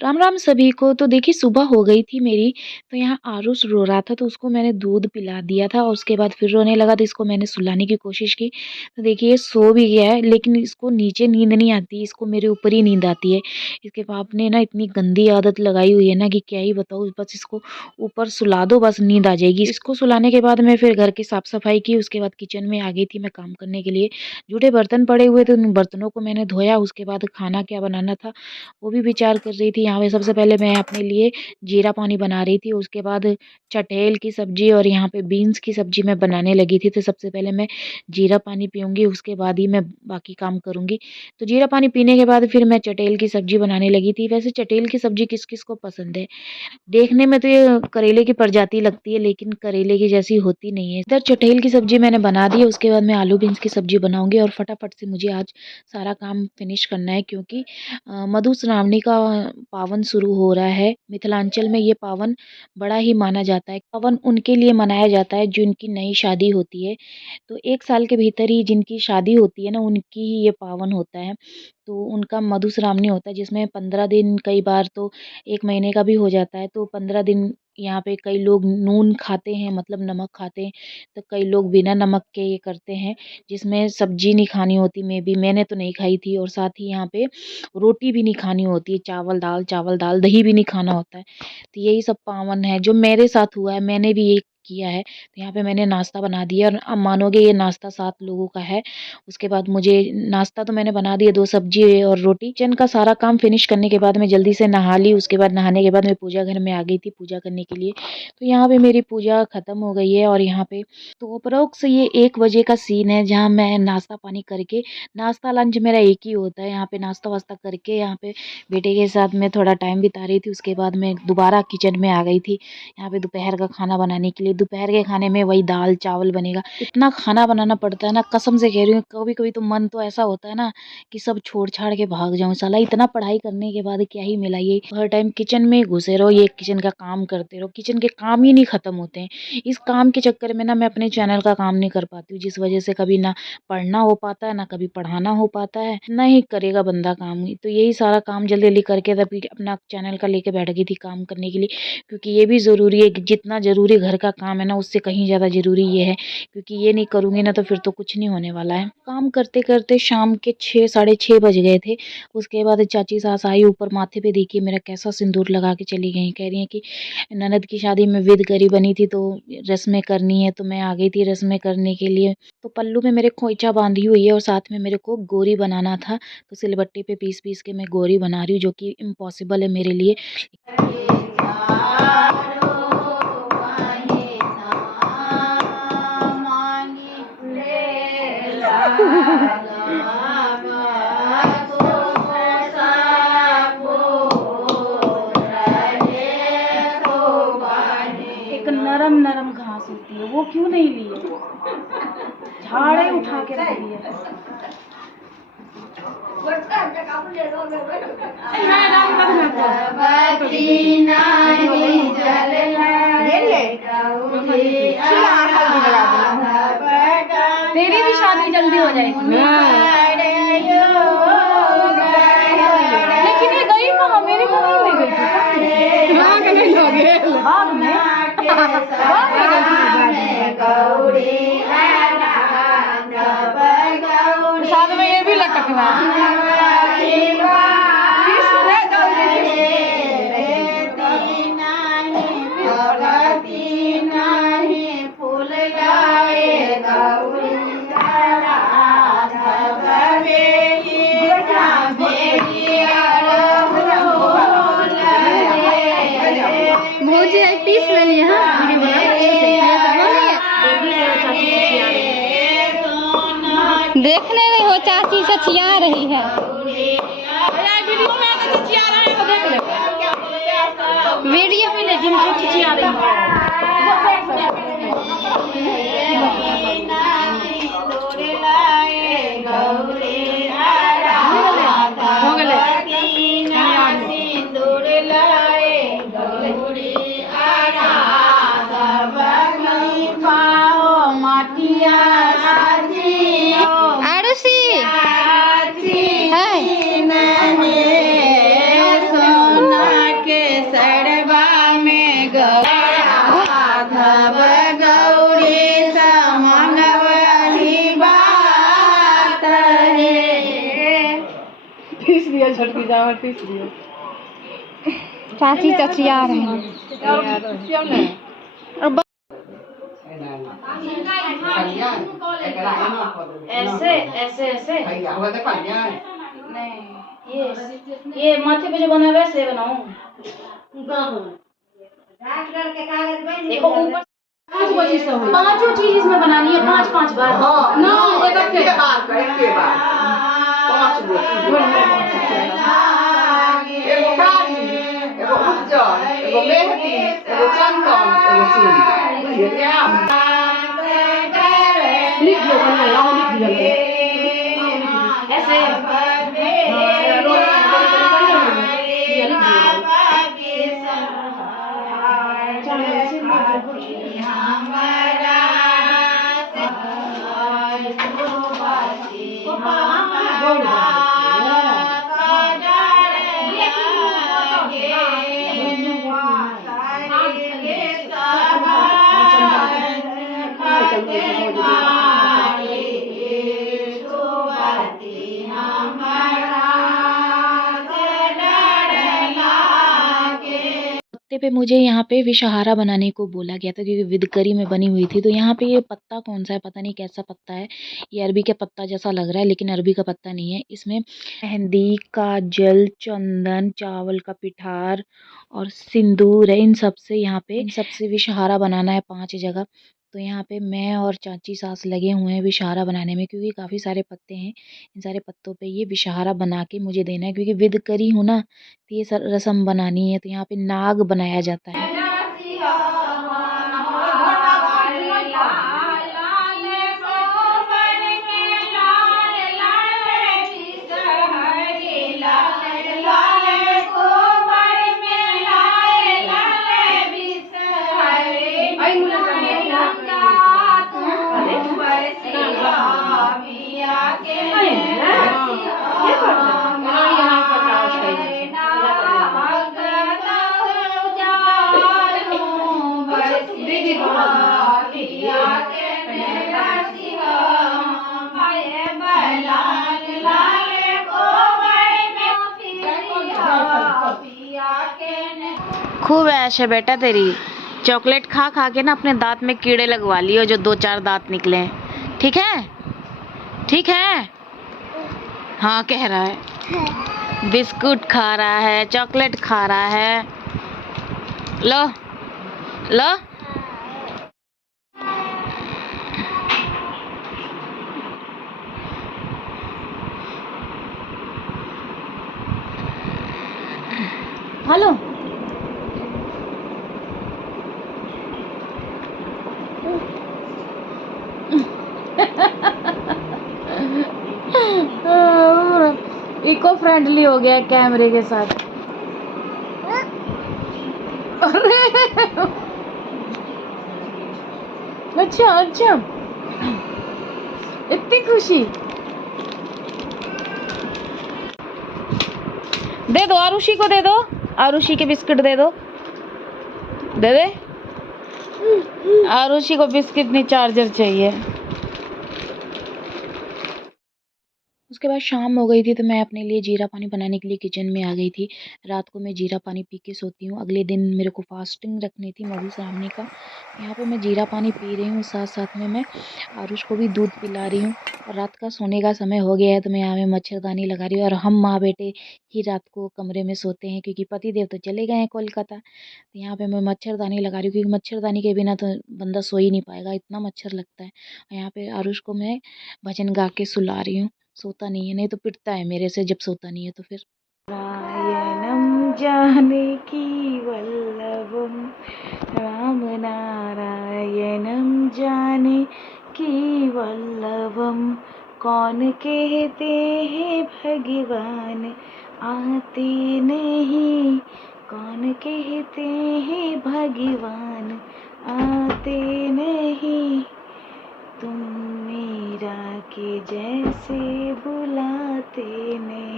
राम राम सभी को। तो देखिए सुबह हो गई थी मेरी। तो यहाँ आरुष रो रहा था तो उसको मैंने दूध पिला दिया था और उसके बाद फिर रोने लगा तो इसको मैंने सुलाने की कोशिश की। तो देखिए ये सो भी गया है लेकिन इसको नीचे नींद नहीं आती, इसको मेरे ऊपर ही नींद आती है। इसके बाप ने ना इतनी गंदी आदत लगाई हुई है ना कि क्या ही बताऊँ, बस इसको ऊपर सुला दो बस नींद आ जाएगी। इसको सुलाने के बाद मैं फिर घर की साफ सफाई की, उसके बाद किचन में आ गई थी मैं काम करने के लिए। जूठे बर्तन पड़े हुए थे, उन बर्तनों को मैंने धोया। उसके बाद खाना क्या बनाना था वो भी विचार कर रही थी। यहाँ पे सबसे पहले मैं अपने लिए जीरा पानी बना रही थी, उसके बाद चठेल की सब्जी और यहाँ पे बीन्स की सब्जी मैं बनाने लगी थी। तो सबसे पहले मैं जीरा पानी पीऊंगी, उसके बाद ही मैं बाकी काम करूंगी। तो जीरा पानी पीने के बाद फिर मैं चठेल की सब्जी बनाने लगी थी। वैसे चठेल की सब्जी किस किस को पसंद है? देखने में तो ये करेले की प्रजाति लगती है लेकिन करेले की जैसी होती नहीं है। इधर चठेल की सब्जी मैंने बना दी है, उसके बाद मैं आलू बीन्स की सब्जी बनाऊंगी और फटाफट से मुझे आज सारा काम फिनिश करना है क्योंकि मधुश्रावणी का पावन शुरू हो रहा है। मिथिलांचल में ये पावन बड़ा ही माना जाता है। पावन उनके लिए मनाया जाता है जिनकी नई शादी होती है। तो 1 साल के भीतर ही जिनकी शादी होती है ना उनकी ही ये पावन होता है। तो उनका मधुश्रावणी होता है जिसमें 15 दिन, कई बार तो 1 महीने का भी हो जाता है। तो 15 दिन यहाँ पे कई लोग नून खाते हैं, मतलब नमक खाते हैं। तो कई लोग बिना नमक के ये करते हैं जिसमें सब्जी नहीं खानी होती। मैंने तो नहीं खाई थी और साथ ही यहाँ पे रोटी भी नहीं खानी होती है, चावल दाल दही भी नहीं खाना होता है। तो यही सब पावन है जो मेरे साथ हुआ है, मैंने भी ये किया है। तो यहाँ पे मैंने नाश्ता बना दिया और अब मानोगे ये नाश्ता 7 लोगों का है। उसके बाद मुझे नाश्ता तो मैंने बना दिया, 2 सब्जी और रोटी। किचन का सारा काम फिनिश करने के बाद मैं जल्दी से नहा ली। उसके बाद नहाने के बाद मैं पूजा घर में आ गई थी पूजा करने के लिए। तो यहाँ पे मेरी पूजा खत्म हो गई है और यहाँ पे तो अप्रोक्स ये 1 बजे का सीन है जहाँ मैं नाश्ता पानी करके, नाश्ता लंच मेरा एक ही होता है। यहाँ पे नाश्ता वास्ता करके यहाँ पे बेटे के साथ मैं थोड़ा टाइम बिता रही थी। उसके बाद मैं दोबारा किचन में आ गई थी यहाँ पे दोपहर का खाना बनाने के लिए। दोपहर के खाने में वही दाल चावल बनेगा। इतना खाना बनाना पड़ता है ना, कसम से कह रही हूँ। कभी कभी तो मन तो ऐसा होता है ना कि सब छोड़ छाड़ के भाग जाऊं। साला इतना पढ़ाई करने के बाद क्या ही मिला, ये हर टाइम किचन में घुसे रहो, ये किचन का काम करते रहो। किचन के काम ही नहीं खत्म होते हैं। इस काम के चक्कर में ना मैं अपने चैनल का काम नहीं कर पाती हूँ, जिस वजह से कभी ना पढ़ना हो पाता है ना कभी पढ़ाना हो पाता है। ना ही करेगा बंदा काम ही। तो यही सारा काम जल्दी जल्दी करके तभी अपना चैनल का लेके बैठ गई थी काम करने के लिए, क्योंकि ये भी ज़रूरी है कि जितना ज़रूरी घर का काम है ना उससे कहीं ज़्यादा ज़रूरी ये है, क्योंकि ये नहीं करूँगी ना तो फिर तो कुछ नहीं होने वाला है। काम करते करते शाम के 6 साढ़े 6 बज गए थे। उसके बाद चाची सास आई ऊपर, माथे पे देखिए मेरा कैसा सिंदूर लगा के चली गई। कह रही हैं कि ननद की शादी में विद करी बनी थी तो रस्में करनी है। तो मैं आ गई थी रस्में करने के लिए। तो पल्लू में मेरे खोइचा बांधी हुई है और साथ में मेरे को गोरी बनाना था। तो सिलबट्टे पे पीस पीस के मैं गोरी बना रही हूँ जो कि इम्पॉसिबल है मेरे लिए। एक नरम नरम घास होती है वो क्यों नहीं ली है, झाड़े उठा के रख दी है। तेरी भी शादी जल्दी हो जाएगी। लेकिन ये गई कहाँ, मेरे को नहीं ले गई थी। बाग में साथ में ये भी लटकना। देखने में हो चाची सचिया रही है। वीडियो में ले जिम चिचिया रही है। आरुषि है छोटकी जावर तीसरी है। चाची चाची आ रहे हैं। ऐसे ऐसे ऐसे नहीं, ये माथे पे जो बना है वैसे बनाऊं। देखो ऊपर पांचों चीज इसमें बनानी है, 5-5 बार। ना एक बार पांच गो एगो काली, एगो उज्जर, एगो मेहंदी, एगो चंदन, एगो सिंदूर। लिख दियो, लिख दियो ऐसे। पत्ते पे मुझे यहाँ पे विषहारा बनाने को बोला गया था क्योंकि विदकरी में बनी हुई थी। तो यहाँ पे ये पत्ता कौन सा है पता नहीं, कैसा पत्ता है। ये अरबी का पत्ता जैसा लग रहा है लेकिन अरबी का पत्ता नहीं है। इसमें मेहंदी, काजल, चंदन, चावल का पिठार और सिंदूर है। इन सबसे विषहारा बनाना है 5 जगह। तो यहाँ पे मैं और चाची सास लगे हुए हैं विषहारा बनाने में, क्योंकि काफ़ी सारे पत्ते हैं। इन सारे पत्तों पे ये विषहारा बना के मुझे देना है, क्योंकि विदकरी हूँ ना, तो ये रस्म बनानी है। तो यहाँ पे नाग बनाया जाता है। खूब ऐश है बेटा तेरी। चॉकलेट खा खा के ना अपने दांत में कीड़े लगवा लियो, जो 2-4 दांत निकले हैं। ठीक है, ठीक है। हाँ कह रहा है। बिस्कुट खा रहा है, चॉकलेट खा रहा है। लो लो। हेलो। इको फ्रेंडली हो गया कैमरे के साथ। अच्छा अच्छा, इतनी खुशी। दे दो आरुषि को, दे दो आरुषि के बिस्किट दे दो, दे दे आरुषि को बिस्किट नहीं चार्जर चाहिए। उसके बाद शाम हो गई थी तो मैं अपने लिए जीरा पानी बनाने के लिए किचन में आ गई थी। रात को मैं जीरा पानी पी के सोती हूँ। अगले दिन मेरे को फास्टिंग रखनी थी मधु श्रावणी का। यहाँ पे मैं जीरा पानी पी रही हूँ, साथ साथ में मैं आरुष को भी दूध पिला रही हूँ। और रात का सोने का समय हो गया है तो मैं यहाँ पे मच्छरदानी लगा रही हूँ। और हम माँ बेटे ही रात को कमरे में सोते हैं क्योंकि पति देव तो चले गए हैं कोलकाता। तो यहाँ पे मैं मच्छरदानी लगा रही हूँ क्योंकि मच्छरदानी के बिना तो बंदा सो ही नहीं पाएगा, इतना मच्छर लगता है। और यहाँ पे आरुष को मैं भजन गा के सुला रही हूँ। सोता नहीं है, नहीं तो पिटता है मेरे से जब सोता नहीं है तो फिर। नारायणं जानकी वल्लभं राम नारायणं जानकी वल्लभं। कौन कहते हैं भगवान आते नहीं, कौन कहते हैं भगवान आते नहीं। तुम मीरा के जैसे बुलाते नहीं।